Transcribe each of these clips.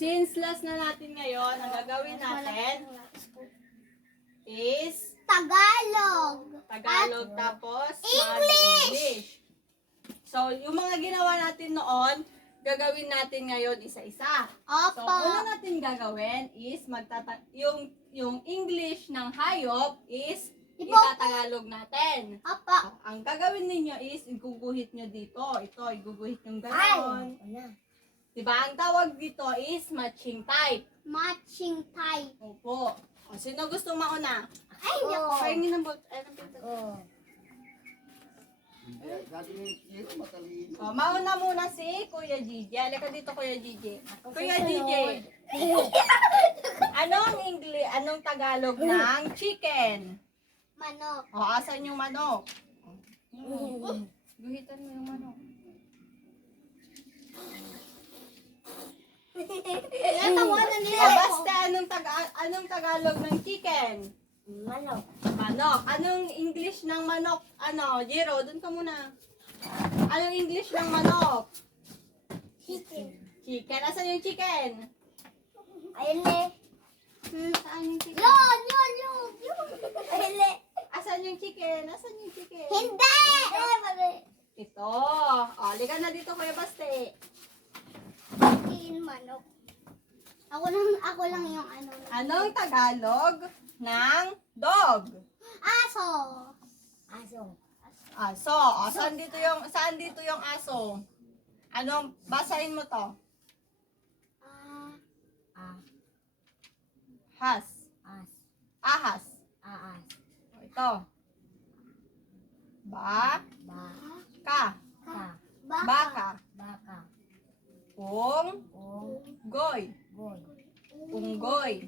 since last na natin ngayon, ang gagawin natin is Tagalog tapos English. So, yung mga ginawa natin noon, gagawin natin ngayon isa-isa. So, una natin gagawin is yung English ng hayop is itatagalog natin. Ang gagawin ninyo is iguguhit nyo dito. Ito, iguguhit yung gano'n. Diba? Ang tawag dito is matching type. Matching type. Opo. O, sino gusto mauna? Ay, nako. Pahingin ng bot. Ay, ng pinto. O, mauna muna si Kuya Gigi. Halika dito, Kuya Gigi. Kuya Gigi. Anong Tagalog ng chicken? Manok. O, asan yung manok? Guhitan mo yung manok. Natawanan O, nila. basta anong Tagalog ng chicken? Manok. Manok. Anong English ng manok? Jiro, dun ka muna. Anong English ng manok? Chicken. Chicken. Asan yung chicken? Ayun le. Saan yung chicken? Yun. Ayun le. Asan yung chicken? Asan yung chicken? Hindi! Ito. O, liga na dito, Kuya Baste. Manok. Ako lang yung ano. Anong Tagalog ng dog? Aso. Aso. O, saan dito yung aso? Anong, basahin mo to? Has. Ahas. O, ito. Ka. Baka. Goy. Unggoy.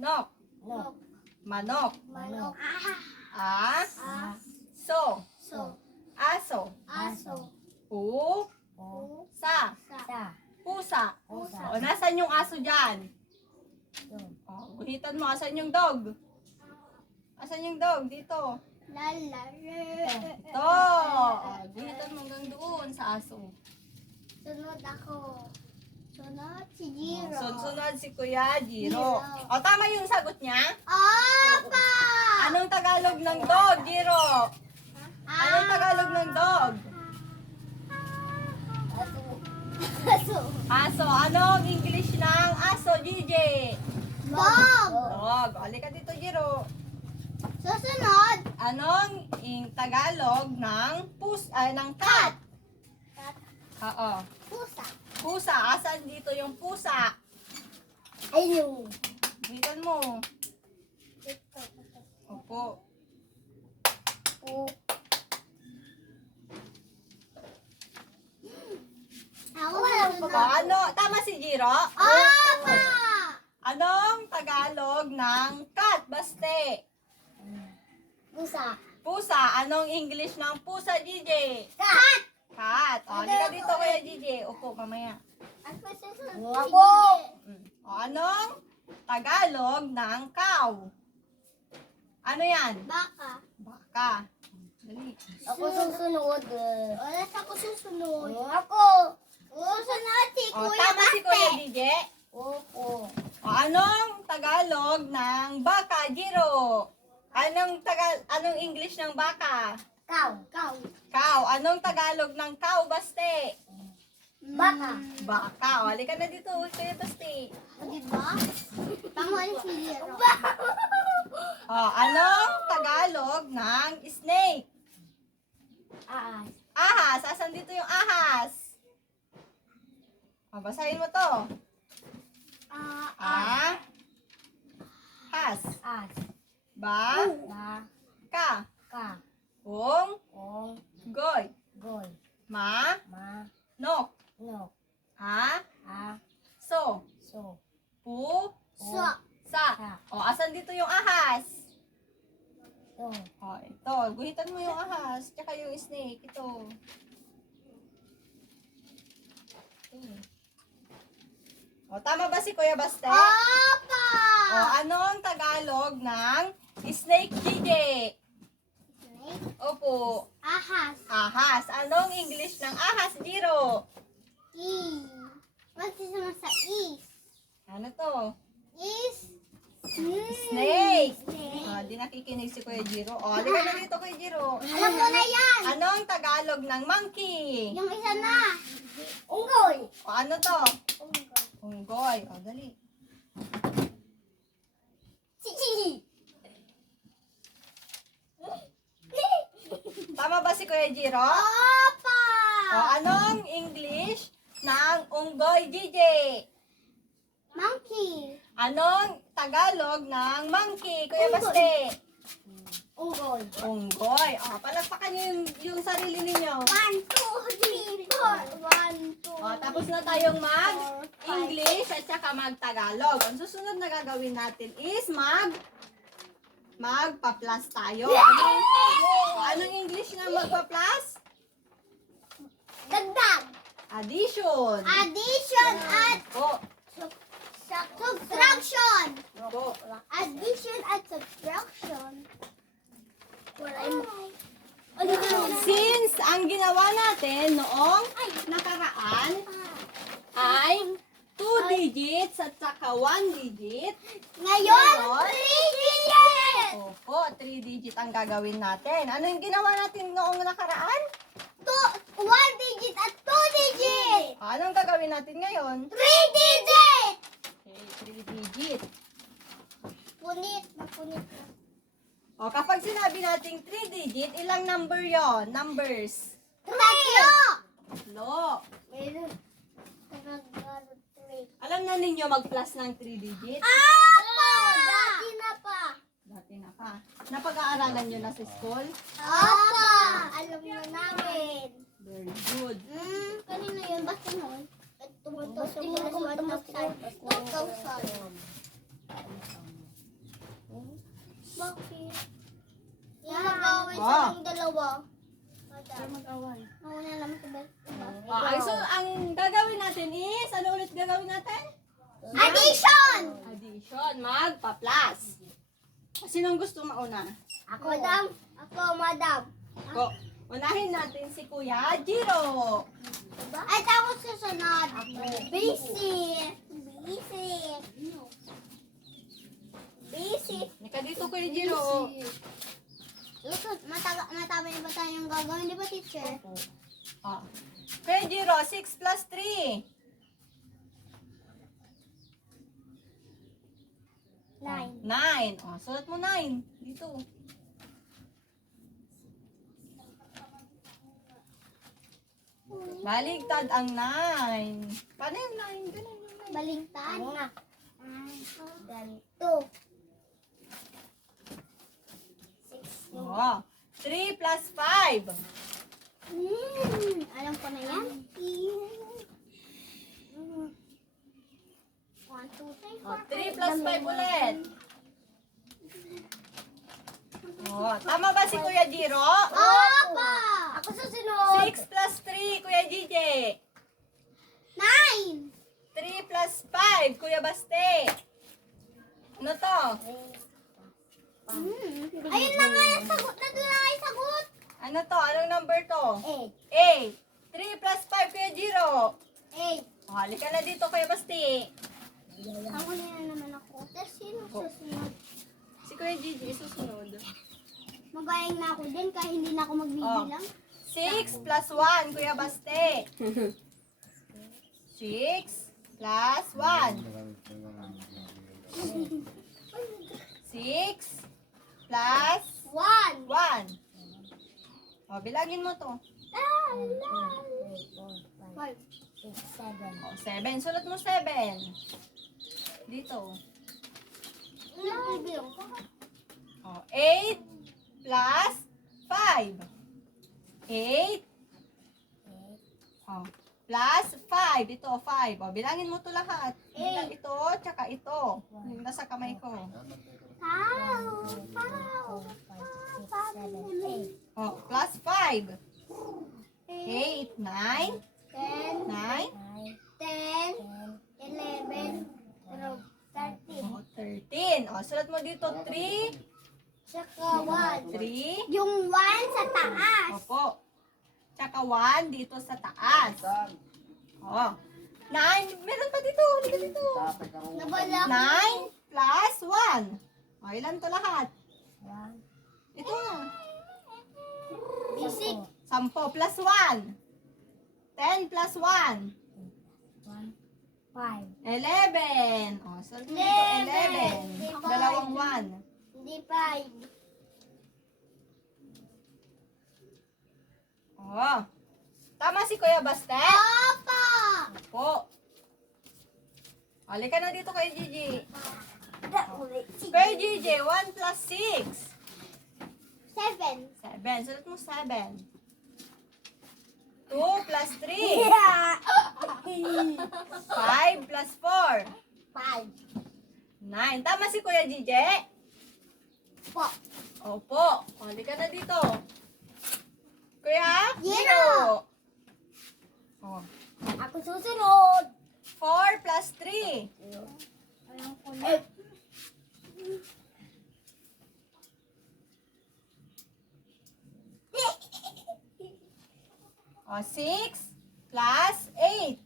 Nok. Manok. So. Aso. Pusa. O, nasan yung aso dyan? O, guhitan mo, asan yung dog? Asan yung dog? Dito. Ito. O, guhitan mo hanggang doon sa aso. Sunod ako. Sunod si Jiro. Sunod si Kuya Jiro. O, tama yung sagot niya? Apa! Anong Tagalog ng dog, Jiro? Anong Tagalog ng dog? Aso. Aso. Anong English ng aso, Gigi? Dog. Dog. Halika dito, Jiro. Susunod. Anong Tagalog ng ng cat? Oo. Pusa. Pusa. Asan dito yung pusa? Ayun. Bitan mo. Opo. Ako lang O, tama si Jiro? Apa! Anong Tagalog ng cat, Baste? Pusa. Pusa. Anong English ng pusa, Gigi? Cat. Cat. O, halika dito, Kuya Gigi. Upo, mamaya. Ako. O, anong Tagalog ng cow? Ano yan? Baka. Baka. Dali. Ako susunod. Wala sa ako susunod. Ako. Susunod si O, Kuya tama si Kuya Gigi. Opo. O, anong Tagalog ng baka, Jiro? Anong English ng baka? Cow. Cow. Cow. Anong Tagalog ng cow, Baste? Baka. Baka. O, halika na dito, Kuya Baste. Diba? Tama rin si Jiro. O, anong Tagalog ng snake? Ahas. Ahas. Asan dito yung ahas? O, basahin mo to. Has. As. Ba. Ba. Ka. Ka. Ung. Ong. Goy. Goy. Ma. Ma. Nok. No. Ha. A. So. So. Pu. So. Sa. Sa. O, asan dito yung ahas? To. O, ito. Guhitan mo yung ahas. Tsaka yung snake. Ito. O, tama ba si Kuya Baste? Opa! O, anong Tagalog ng snake, Gigi? Snake. Opo. Ahas. Ahas. Ahas. Anong English ng ahas, Jiro? E. Magsasama sa is. Ano to? Is. Snake. Snake. Di nakikinig si Kuya Jiro. Halika na dito, Kuya Jiro. Alam ko na yan. Anong Tagalog ng monkey? Yung isa na. Unggoy. Ano to? Unggoy. Unggoy. Dali. Chichi. Tama ba si Kuya Jiro? Opa. Anong English ng unggoy, JJ? Monkey. Anong Tagalog ng monkey, Kuya Unggoy. Baste? Unggoy. Unggoy. Palakpakan niyo yung sarili ninyo. 1, 2, 3, 4. 1, 2. Tapos na tayong mag-English at saka mag-Tagalog. Ang susunod na gagawin natin is magpa-plus tayo. Anong English na magpa-plus? Dagdag. Addition. Addition at subtraction. Opo. Addition at subtraction. Since ang ginawa natin noong nakaraan ay 2 digits at saka 1 digit. Ngayon, Ngayon? 3 digits. Opo, 3 digit ang gagawin natin. Ano yung ginawa natin noong nakaraan? 1 digit at 2 digit. Anong gagawin natin ngayon? 3 digit. Okay, 3 digit. Punit. Mapunit. Kapag sinabi nating 3 digit, ilang number yon? Numbers. Tatlo. Tatlo. Meron. 3. Alam na ninyo mag-plus ng 3 digit? Apa! Dati na pa. Dati na pa. Napag-aaralan nyo na sa school? Apa! Alam na namin. Very good. Kanina yun, basta nun. Tumutusok na sa 1,000. Bakit? Yung mag-away sa ng dalawa. Mag-away. Mauna naman sa best. So, ang gagawin natin is, ano ulit gagawin natin? Addition! Addition. Magpa-plus. Sinong gusto mauna? Ako, madam. Ako, madam. Go. Unahin natin si Kuya Jiro. At ako susunod. Busy. Busy. Busy. Nika dito, Kuya Jiro. Lusot, matama na ba tayong gagawin, di ba, teacher? Kuya Jiro, 6 plus 3. 9. 9. Sulat mo 9. Dito. Baligtad ang 9. Paano yung 9? Ganun yung 9. Baligtad. Nga. Ganito. 6. 3 plus 5. Alam ko na yan. 1, 2, 3, 4. 3 plus 5 ulit. Tama ba si Kuya Jiro? Opa! Ako susunod. 6 plus 3, Kuya DJ. 9. 3 plus 5, Kuya Baste. Ano to? Ayun na nga yung sagot. Nandun na nga yung sagot. Ano to? Anong number to? 8. 8. 3 plus 5, Kuya Jiro. 8. Halika na dito, Kuya Baste. Ako na naman ako. Tapos sino susunod? Si Kuya Gigi, susunod. Magaling na ako din kahit hindi na ako magbibilang. 6 plus 1, Kuya Baste. 6 plus 1. 6 plus 1. 1. Bilangin mo to. 5. 7. Sulat mo 7. Dito. Nagbibilang ko. 8 plus 5. 8. Plus 5. Ito, 5. Bilangin mo to lahat. Bilang ito, tsaka ito. Yung nasa kamay ko. Plus 5. 8, 9. 10, 9. 10, 11, 12, 13. 13. Sulat mo dito 3. Tsaka 1. 3. Yung 1 sa taas. Opo. Tsaka 1 dito sa taas. Oh. 9. Meron pa dito. Halika dito. Nabala ko. 9 plus 1. O, ilan to lahat? 1. Ito na. Basic. 10 plus 1. 10 plus 1. 5. 11. O, so dito 11. 11. Dalawang 1. Hindi 5. Oh. Tama si Kuya Baste? Papa! Opo. Halika na dito kay Gigi. Kay Gigi, 1 plus 6. 7. 7. Sulat mo 7. 2 plus 3. 5 plus 4. 5. 9. Tama si Kuya Gigi? Po. Opo. Halika na dito. Kuya? Zero. Oh. Ako susunod. 4 plus 3. Alam ko na. O, 6 plus 8.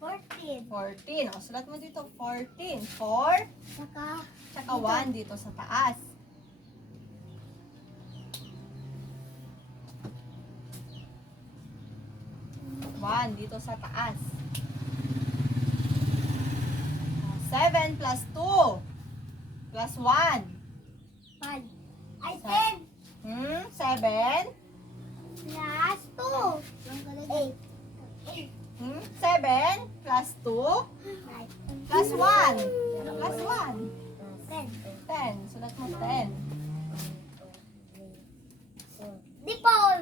14. 14. O, sulat mo dito. 14. 4. Saka, Tsaka 1 dito sa taas. One dito sa taas. 7 plus 2 plus 1. 5. Ay, Sa- 10 7. plus 2. 8. 7 plus 2 plus 1. Plus 1. 10. 10. Sulat mo 10. Dipol.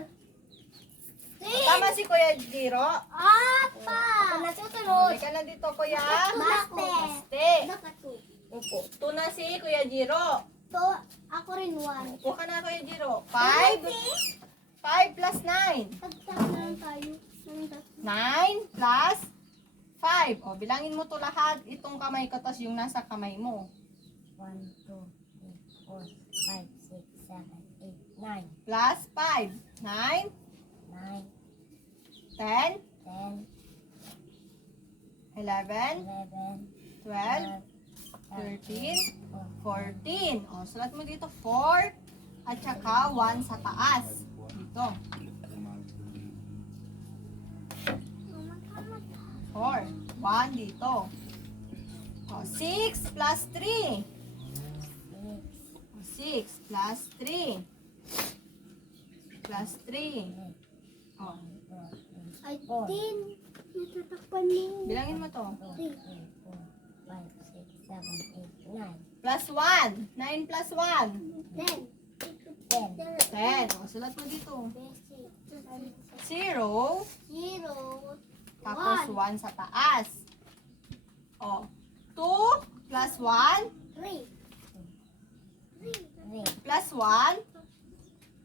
Tama si Kuya Jiro. Apa. Ako na susunod. Halika na dito, Kuya. Baste. Baste. Nakatu. Upo. 2 na si Kuya Jiro. To, ako rin 1. Upo ka na, Kuya Jiro. 5. 5 plus 9. Pagtama lang tayo. 9 plus 5. O, bilangin mo to lahat. Itong kamay ko, tas yung nasa kamay mo. 1, 2, 3, 4, 5, 6, 7, 8, 9. Plus 5. 9, 9, 10, 10, 11, 11, 12, 13, 14. O, sulat mo dito 4 at saka 1 sa taas. Dito. 4. 1 dito. O, 6 plus 3. 6 plus 3. Plus 3. O, ay, 10. Natatakpan mo. bilangin mo to. 3, 4, 5, 6, 7, 8, 9. Plus 1. 9 plus 1. 10. 10. O, sulat mo dito. 0. 0. Tapos 1 sa taas. O, 2 plus 1 3. plus 1,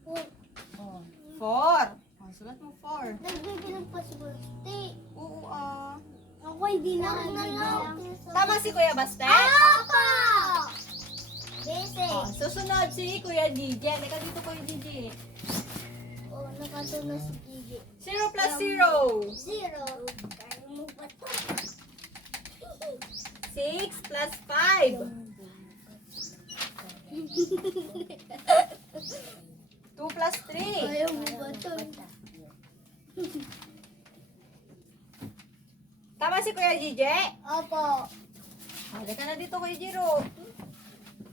4. O, sulat mo 4. Nagbibilang pa si Baste. Oo, Ako hindi na nagbibilang. Tama si Kuya Baste? Apa! Bese. O, susunod si Kuya DJ. Halika dito, Kuya DJ. Oh, nakato na si Gigi. 0 plus 0. 0. Kaya mo ba ito? 6 plus 5. 2 plus 3. Kaya mo ba ito? Tama si Kuya DJ? Opo. Halika na dito, Kuya Jiro.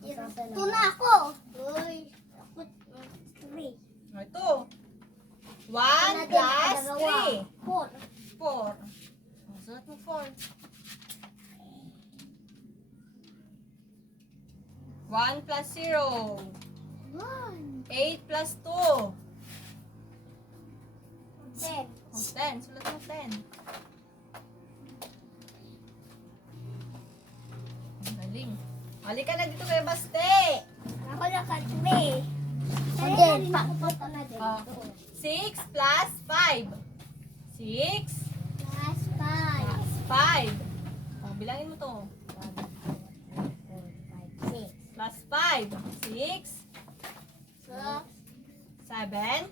Ito na ako. Uy. Ako. 3. Ito. 1 plus 3. 4. 4. Sulat mo 4. 1 plus 0. 1. 8 plus 2. 10. 10. Sulat mo 10. Ang galing. Halika na dito kay Baste. Ako naka-3. Hindi. Papunta na din. 6 plus 5. 6 Plus Five. Plus 5. O, bilangin mo to. 1, 2, 3, 4, 5, 6. Plus 5. 6. 7.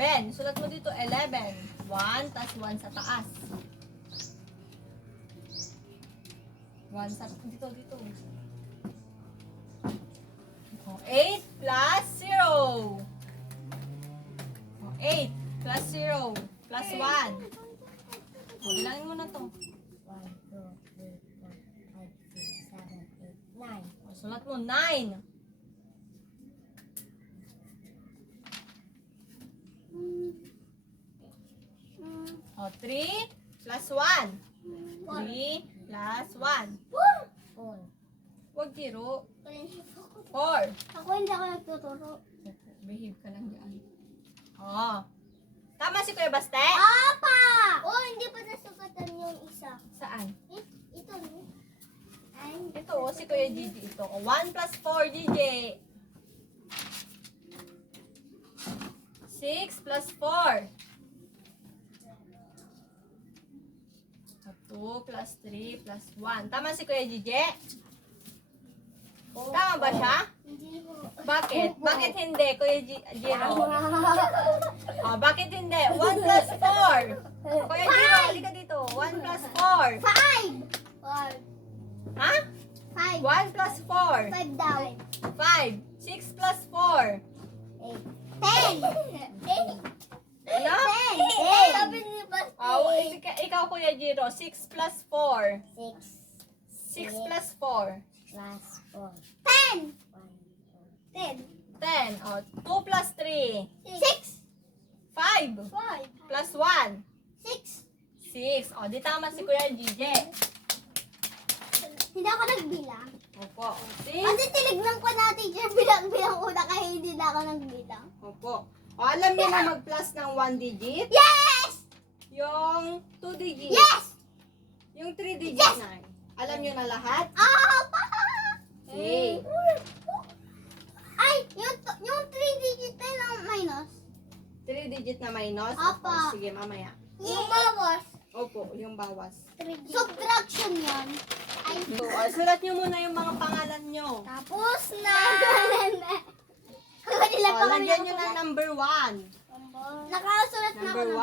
11. Sulat mo dito 11. 1 plus 1 sa taas. 1 sa dito. 8 plus 0. 8 plus 0 plus 1. Bilangin mo na to. 1, 2, 3, 4, 5, 6, 7, 8, 9. Sulat mo 9. O, 3 plus 1. 3 plus 1. 4. Huwag zero. 4. Ako hindi ako nagtuturo. Behave ka lang dyan. Oh. Tama si Kuya Baste? Apa! Oh, hindi pa nasugatan yung isa. Saan? Ito, no? Ay, Ito, si Kuya Gigi ito. 1 plus 4, Gigi. 6 plus 4. 2 plus 3 plus 1. Tama si Kuya Gigi? Tama ba siya? hindi ko. Bakit? Bakit hindi, Kuya Jiro? Oh, bakit hindi? 1 plus 4. Kuya Jiro, halika dito. 1 plus 4. 5! Ha? 5. 1 plus 4. 5 daw. 5. 6 plus 4. 10! Ano? 10! Sabi ni Basti. Oh, ikaw, Kuya Jiro. 6 plus 4. 6 6 plus 4. plus 4. 10! 10. 10. Oh, 2 plus 3. 6! 5. 5. Plus 1. 6. 6. Oh, di tama si Kuya Gigi. Hindi ako nagbilang. Opo. Kasi tinignan ko na teacher bilang-bilang una kaya hindi na ako nagbilang. Opo. O, alam niyo na mag-plus ng 1 digit? Yes! Yung 2 digits? Yes! Yung 3 digits na. Alam niyo na lahat? Apa! Okay. Ay, yung 3 digit na yung minus. 3 digit na minus? Apa. O, sige, mamaya. Yung bawas. Opo, yung bawas. Subtraction yun. Ay, So, sulat niyo muna yung mga pangalan niyo. tapos na. Kanila O, pa kami lagyan niyo na nakasulat. number 1. Nakasulat na ako Number ng 1.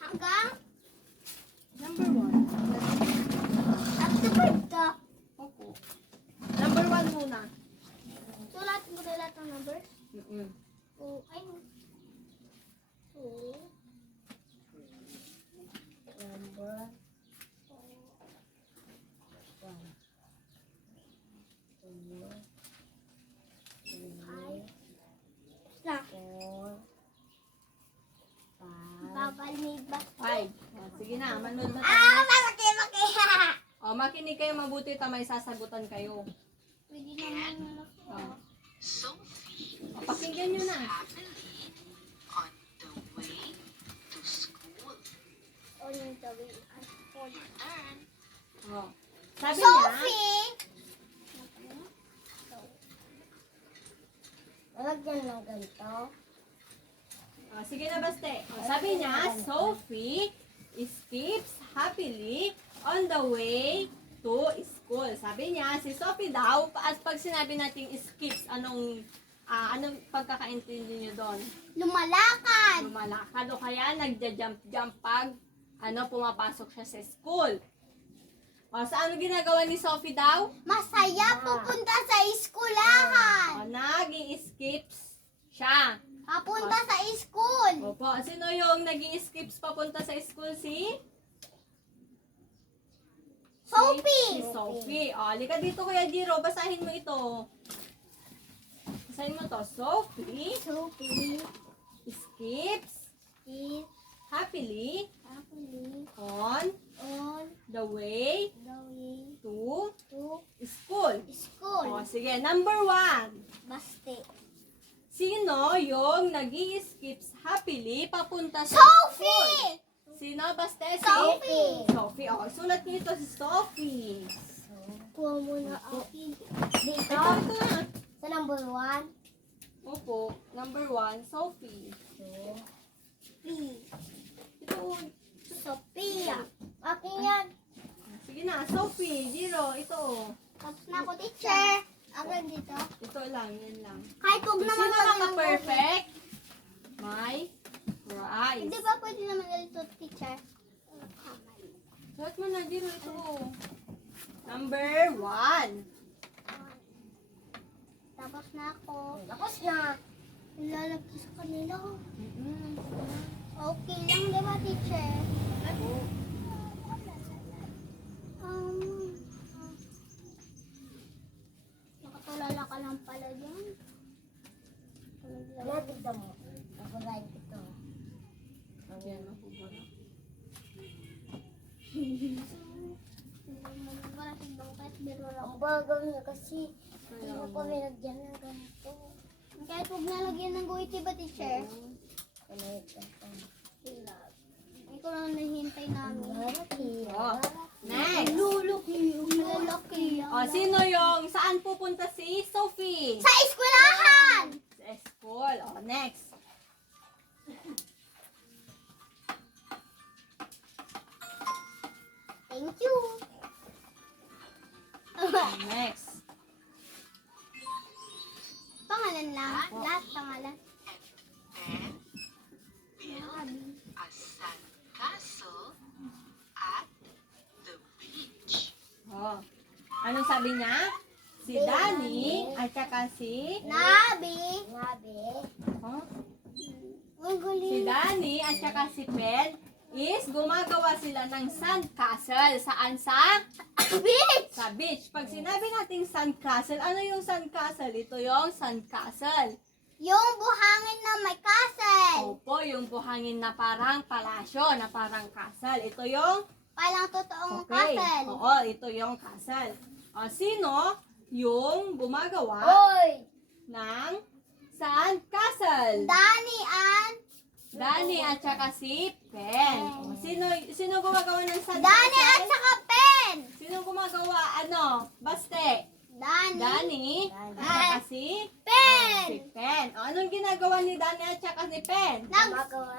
hanggang Number 1. up to 5 ka. Opo. Number 1 muna. Sulat mo na lahat ng numbers. Mm-mm. Oh, ay. 2. Number 1. Na. 4. 5. Babalmig ba? 5. O, sige na, manood na tayo. Malaki. O, makinig kayo mabuti, may sasagutan kayo. Pwede naman ako. O, pakinggan nyo na. On the way to school. On the way. Your turn. O, sabi niya, Sophie! Nalagyan ng ganito. o, sige na Baste. O, sabi niya, Sophie skips happily on the way to school. Sabi niya, si Sophie daw, at pag sinabi natin skips, anong pagkakaintindi niyo doon? Lumalakad! Lumalakad o kaya nagja-jump pag pumapasok siya sa school. O, sa ano ginagawa ni Sophie daw? Masaya pupunta sa eskulahan! O, nag-i-skips siya. Papunta sa school! Opo, sino yung nag-i-skips papunta sa school? Si Sophie! Sophie. O, halika dito Kuya Jiro, basahin mo ito. Basahin mo to. Sophie Sophie skips is happily happily on on the way the way to to school. school. O, sige, number 1. Baste. Sino yung nag-i-skips happily papunta sa school? Sophie! Sino? Basta si Sophie! Sophie. O, sulat niyo ito si Sophie. Kuha mo na akin. Dito. Ito na. Sa number 1. Opo. Number 1, Sophie. P. Ito. Sophia. Akin yan. Sige na, Sophie. Zero. Ito. Tapos na ako, teacher. Akin dito. Ito lang, yan lang. Kahit huwag naman Sino naka-perfect? May prize. Hindi ba pwede naman ito, teacher? Suot mo na, Zero. Ito. Number 1. Tapos na ako. Tapos na. Ilalagay sa kanila. Okay lang, di ba, teacher? Nakatulala ka lang pala dyan. Tignan mo. Nag-like ito. Yan, mapubura. Ang bagal niya kasi hindi mo pa nilagyan ng ganito. Kahit huwag nalagyan ng guhit, ba, teacher? Hindi ko lang nahihintay namin. Oh. Next. Luluki, malalaki. O, sino yung, saan pupunta si Sophie? Sa eskwelahan! Sa school. O, next. Thank you. Next. Pangalan lang. Lahat pangalan. Then, build a sandcastle at the beach. O. Anong sabi niya? Si Danny at saka si... Nabi. Oh, Ang si galing. Danny at saka si Pen is gumagawa sila ng sandcastle. Saan sa? Bitch! Sa beach. Pag sinabi nating sandcastle, ano yung sandcastle? Ito yung sandcastle. Yung buhangin na may castle. Opo, yung buhangin na parang palasyo, na parang castle. Ito yung... Palang totoong Okay. castle. Oo, ito yung castle. O, sino yung gumagawa Hoy! ng sandcastle? Danny at saka si Pen. O, sino gumagawa ng sandcastle? Dani at saka Pen. Sino gumagawa? Ano? Baste. Danny at saka si Pen. Pen. O, anong ginagawa ni Danny at saka si Pen? Sandcastle.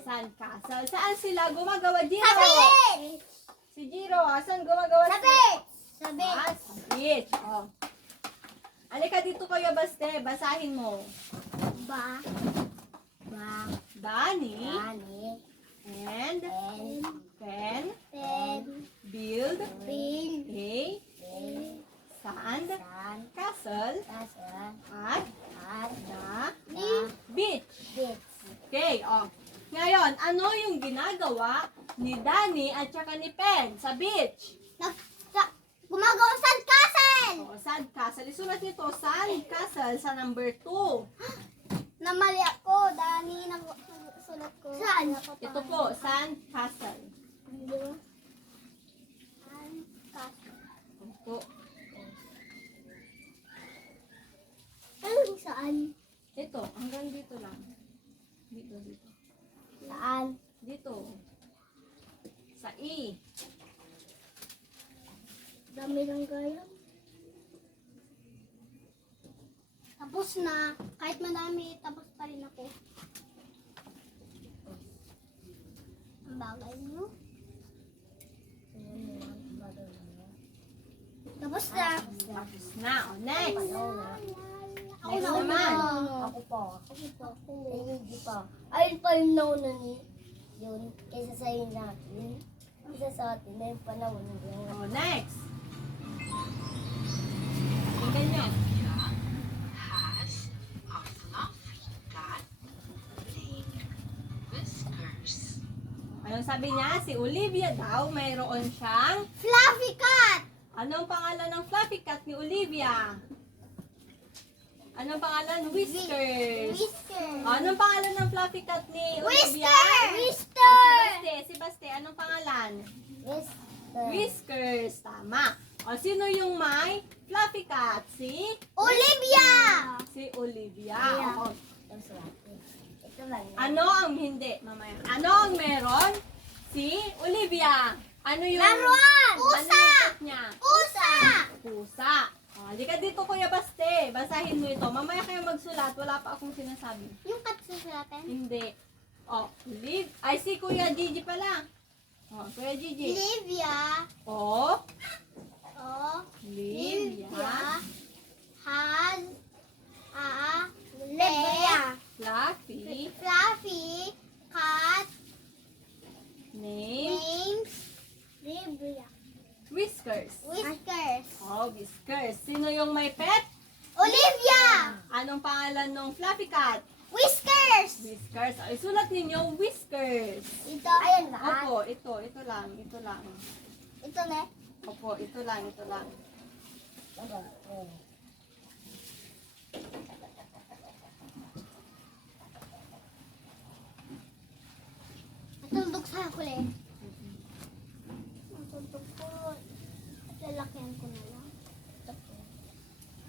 Sandcastle. Saan sila gumagawa? Jiro. Sa beach. Si Jiro, saan gumagawa? Sa beach. Sa Ah, beach. sa beach. Oh. Alika dito Kuya Baste, basahin mo. Ba. Danny and Pen Pen. build Pin. a sand castle at the beach. Okay, oh. Ngayon, ano yung ginagawa ni Danny at saka ni Pen sa beach? Gumagawa sandcastle. Oh, sand castle. Isulat nito, sand castle sa number 2. Namali ako. Dani, sulat ko. Saan? Ito po, sand castle. Opo. Saan? Ito, hanggang dito lang. Dito. Saan? Dito. Sa E. Dami ng gaya. Tapos na. Kahit madami, tapos pa rin ako. Ang bagay niyo. Tapos na. Tapos na. O, next. Ako Next na naman. Ako pa. Ako. Hindi pa. Ayun pa yung nauna ni yun. Kaysa sa yun natin. Kaysa sa atin na yung panahon yun. O, next. Tingnan nyo. Has a fluffy cat named Whiskers. Anong sabi niya? Si Olivia daw, mayroon siyang... Fluffy cat! Anong pangalan ng fluffy cat ni Olivia? Anong pangalan? Whiskers. Whisker! Anong pangalan ng fluffy cat ni Olivia? Whisker! Si Baste, anong pangalan? Yes. Whiskers. Tama. O, sino yung may fluffy cat? Si Olivia! Olivia. Yeah. O, Tapos natin. Ito lang. ano ang hindi? Mamaya. Ano ang meron? Si Olivia. Ano yung... Laruan! Ano Pusa! yung pet niya? Pusa! Pusa. O, Halika dito, Kuya Baste. Basahin mo ito. Mamaya kayo magsulat. Wala pa akong sinasabi. Yung cut sa natin. Hindi. Oh, live. Ay, si Kuya Gigi pala. Oh, Kuya Gigi. Olivia. Oh, Olivia Livia. has a fluffy cat Name. named Livia. Whiskers. Whiskers. Oh, Whiskers. Sino yung may pet? Olivia! Anong pangalan ng fluffy cat? Whiskers! Whiskers. Ay, sulat ninyo, Whiskers. Ito. Ayan ba? Opo, ito lang, ito lang. Ito na. Opo, ito lang, ito lang. Natundog sa huli. Natundog ko. Lalakyan ko na lang.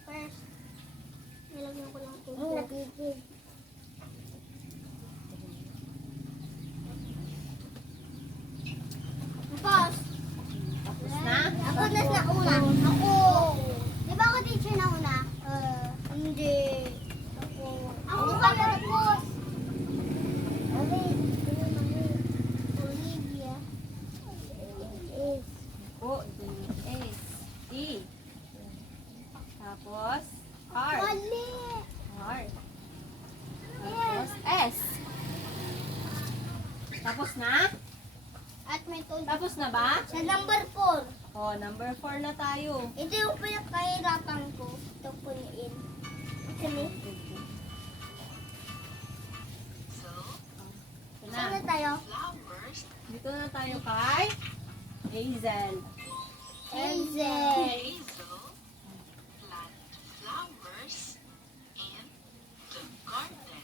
First, nilagyan ko lang tubig. Tapos, Tapos na? ako na una. Ako. Di ba ako teacher na una? Hindi. Ako kaya tapos. Olivia. O, S, E. Tapos, R. Mali. R. Tapos, S. Tapos na? At may tubig. Tapos na ba? Sa number 4. O, number 4 na tayo. Ito yung pinakahirapan ko. Ito puniin. Actually, So, Ito saan na. na tayo? flowers Dito na tayo kay Hazel. Hazel. Hazel plant flowers in the garden.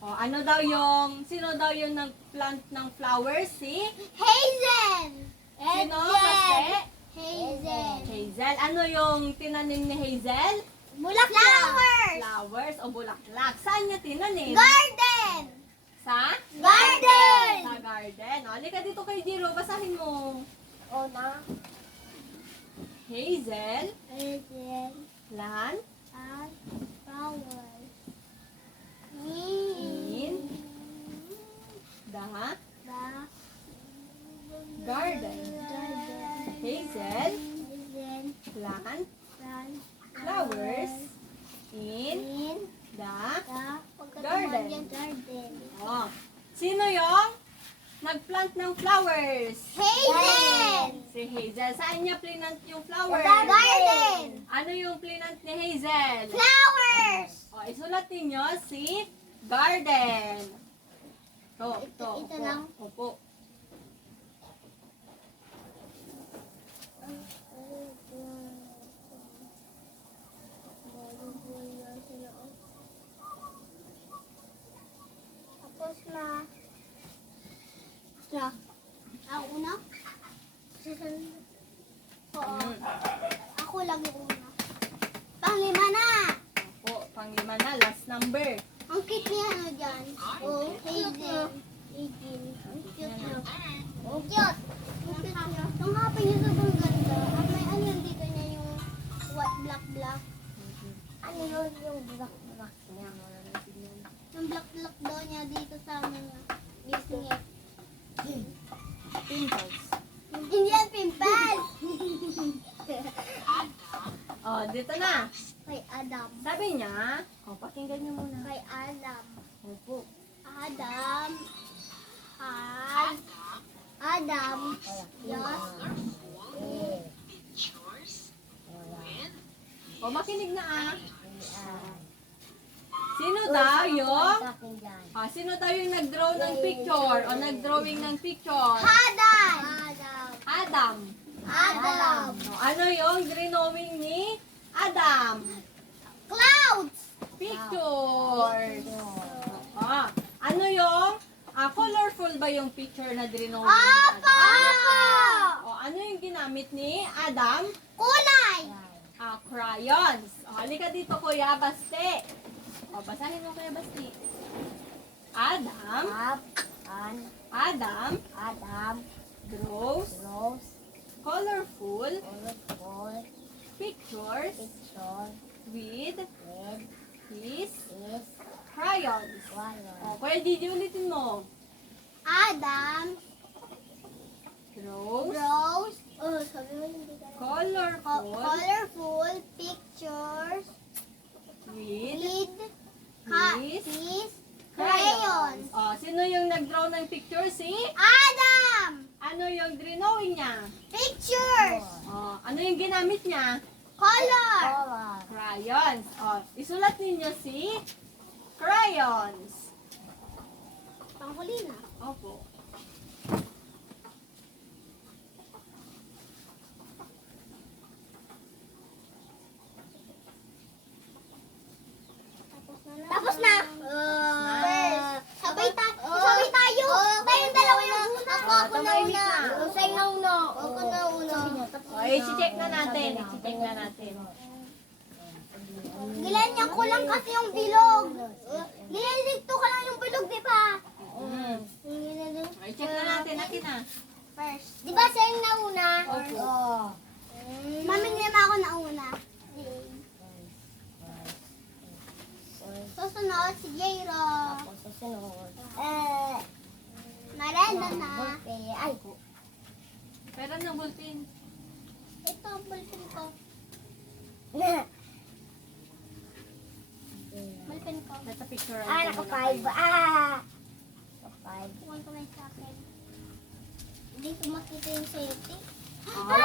O, ano daw yung, sino daw yung nag-plant ng flowers? Si Hazel. Sino? Baste? Hazel. Hazel. Ano yung tinanim ni Hazel? Flowers. Flowers o bulaklak. Saan niya tinanim? Garden. Sa? Garden. Sa garden. O, halika dito kay Jiro. Basahin mo. Ona. Hazel Hazel. plant And flowers. in the The garden. garden. Hazel Hazel. plant Plant flowers in in the the Garden. garden. Oh. Sino yung nagplant ng flowers? Hazel. Si Hazel. Saan niya plinant yung flowers? Garden. Ano yung plinant ni Hazel? Flowers. O, isulat ninyo si garden. Ito, Ito opo. lang? Opo. Tapos na. Na. Ako una? Oo. Mm. Ako lagi una. Panglima na. Opo, panglima na. Last number. Ang cute niya ano dyan. Oh, Hazel. Hazel. Ang cute niya. Ang cute. Ang cute niya. Ang happy niya sobrang ganda. At may ano yun dito niya yung white black. Ano yun yung black niya? Yung black daw niya dito sa ano niya. Bisngit. Pimples. Hindi yan pimples. O, dito na. Kay Adam. Sabi niya, o, pakinggan niyo muna. Kay Adam. Opo. Adam. Has. Adam. Yes. Colorful pictures with O, makinig na ah. Sino daw yung, sino daw yung nag-draw ng picture o nag-drawing ng picture? Adam. Adam. Adam. O, ano yung drawing ni Adam? Clouds. Pictures. Ah, ano yung colorful ba yung picture na drawing ni Apa. Adam? O, ano yung ginamit ni Adam? Kulay. Crayons. O, halika dito, Kuya Baste. O, basahin mo, Kuya Baste. Adam draws colorful pictures Picture. with With. his Is. crayons. Water. O, Kuya Didi, ulitin mo. Adam Draws draws. Oh, sabi mo hindi ka. colorful Colorful pictures with with his his crayons. crayons. O, sino yung nag-draw ng picture? Si? Adam Ano yung drawing niya? pictures. O, ano yung ginamit niya? Color. Color. Crayons. O, isulat ninyo si crayons. Panghuli na. Opo. Tapos na. First. Sabay tayo. Tayong dalawa yung una. Ako na una. Sa'yo na una. Ako na una. O, i-check na natin. I-check na natin. Gilanyan ko lang kasi yung bilog. Nilalito ka lang yung bilog, di ba? Mm. O, i-check na natin. Akin na. First. Di ba sa'yo na una? Opo. Oh. Maming lima ako na una. Susunod si Jairo. Tapos susunod. Marenda na. Okay. Ay. Pera ng bulletin. Ito ang bulletin ko. Bulletin ko. Nasa picture. Naka-5. Naka-5. Kuwan ko na sa akin. Hindi ko makita yung safety. O,